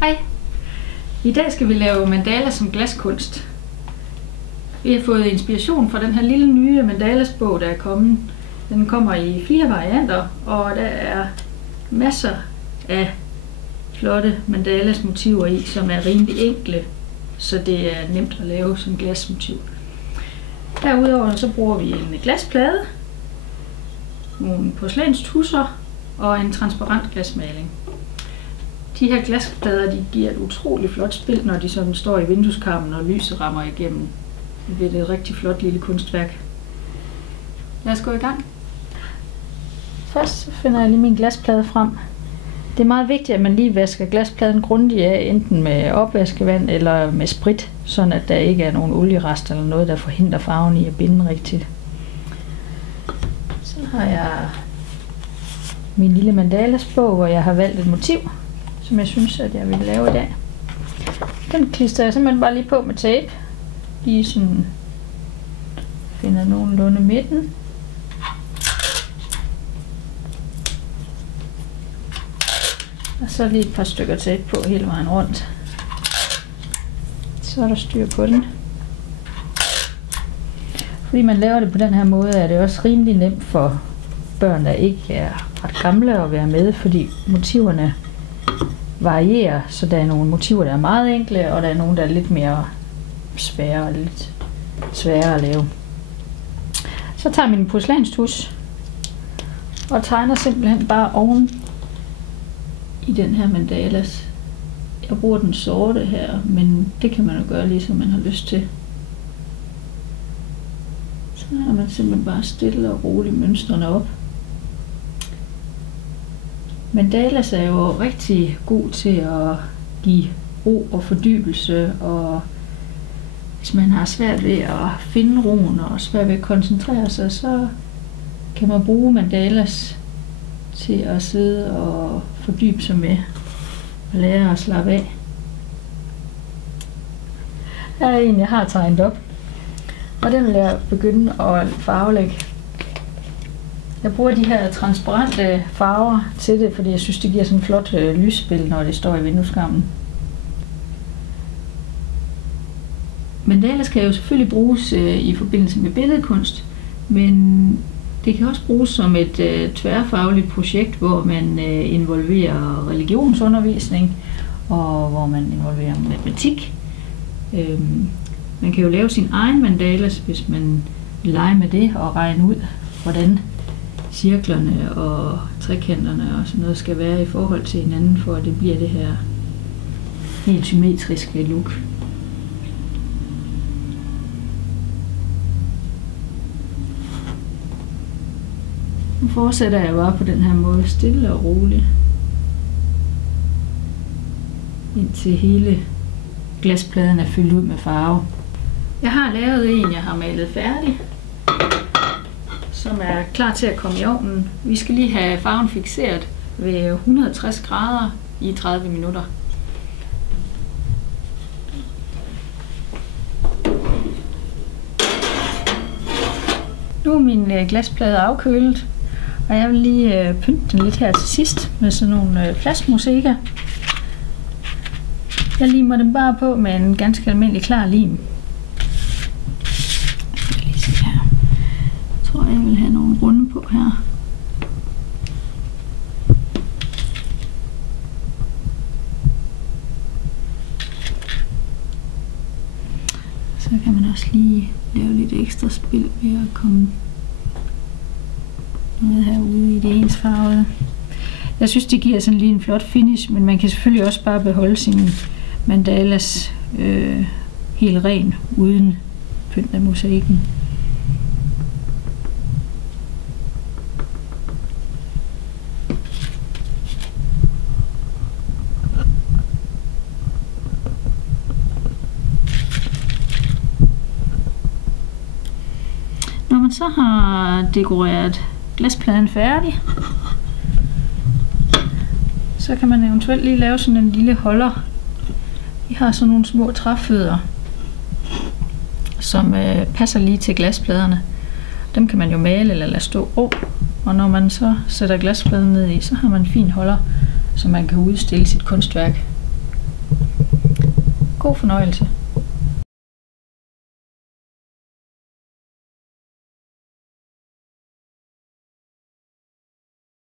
Hej! I dag skal vi lave mandalas som glaskunst. Vi har fået inspiration fra den her lille nye mandalas-bog, der er kommet. Den kommer i 4 varianter, og der er masser af flotte mandalas-motiver i, som er rimelig enkle, så det er nemt at lave som glasmotiv. Derudover så bruger vi en glasplade, nogle porcelænstusser og en transparent glasmaling. De her glasplader de giver et utroligt flot spil, når de sådan står i vindueskarmen og lyset rammer igennem. Det bliver et rigtig flot lille kunstværk. Lad os gå i gang. Først finder jeg lige min glasplade frem. Det er meget vigtigt, at man lige vasker glaspladen grundigt af, enten med opvaskevand eller med sprit, sådan at der ikke er nogen olierester eller noget, der forhindrer farven i at binde rigtigt. Så har jeg min lille mandalas-bog, hvor jeg har valgt et motiv, som jeg synes, at jeg vil lave i dag. Den klistrer jeg simpelthen bare lige på med tape. Lige sådan finder nogenlunde midten. Og så lige et par stykker tape på hele vejen rundt. Så er der styr på den. Fordi man laver det på den her måde, er det også rimelig nemt for børn, der ikke er ret gamle at være med, fordi motiverne varierer, så der er nogle motiver, der er meget enkle, og der er nogle, der er lidt mere svære og lidt sværere at lave. Så tager jeg min porcelænstus og tegner simpelthen bare oven i den her mandalas. Jeg bruger den sorte her, men det kan man jo gøre lige som man har lyst til. Så har man simpelthen bare stille og roligt mønstrene op. Mandalas er jo rigtig god til at give ro og fordybelse, og hvis man har svært ved at finde roen og svært ved at koncentrere sig, så kan man bruge mandalas til at sidde og fordybe sig med og lære at slappe af. Her er en, jeg har tegnet op, og den vil jeg begynde at farvelægge. Jeg bruger de her transparente farver til det, fordi jeg synes, det giver sådan en flot lysspil, når det står i vindueskarmen. Mandalas kan jo selvfølgelig bruges i forbindelse med billedkunst, men det kan også bruges som et tværfagligt projekt, hvor man involverer religionsundervisning, og hvor man involverer matematik. Man kan jo lave sin egen mandalas, hvis man vil lege med det og regne ud, hvordan cirklerne og trekanterne og sådan noget skal være i forhold til hinanden, for at det bliver det her helt symmetriske look. Nu fortsætter jeg bare på den her måde, stille og roligt, indtil hele glaspladen er fyldt ud med farve. Jeg har lavet en, jeg har malet færdig, som er klar til at komme i ovnen. Vi skal lige have farven fikseret ved 160 grader i 30 minutter. Nu er min glasplade afkølet, og jeg vil lige pynte den lidt her til sidst med sådan nogle plastmosaikker. Jeg limer dem bare på med en ganske almindelig klar lim. Jeg tror, jeg vil have nogle runde på her. Så kan man også lige lave lidt ekstra spil ved at komme noget herude i det ensfarvede. Jeg synes, det giver sådan lige en flot finish, men man kan selvfølgelig også bare beholde sin mandalas helt ren, uden pynt af mosaikken. Når man så har dekoreret glaspladen færdig, så kan man eventuelt lige lave sådan en lille holder. Vi har sådan nogle små træfødder, som passer lige til glaspladerne. Dem kan man jo male eller lade stå ro, og når man så sætter glaspladen ned i, så har man en fin holder, så man kan udstille sit kunstværk. God fornøjelse.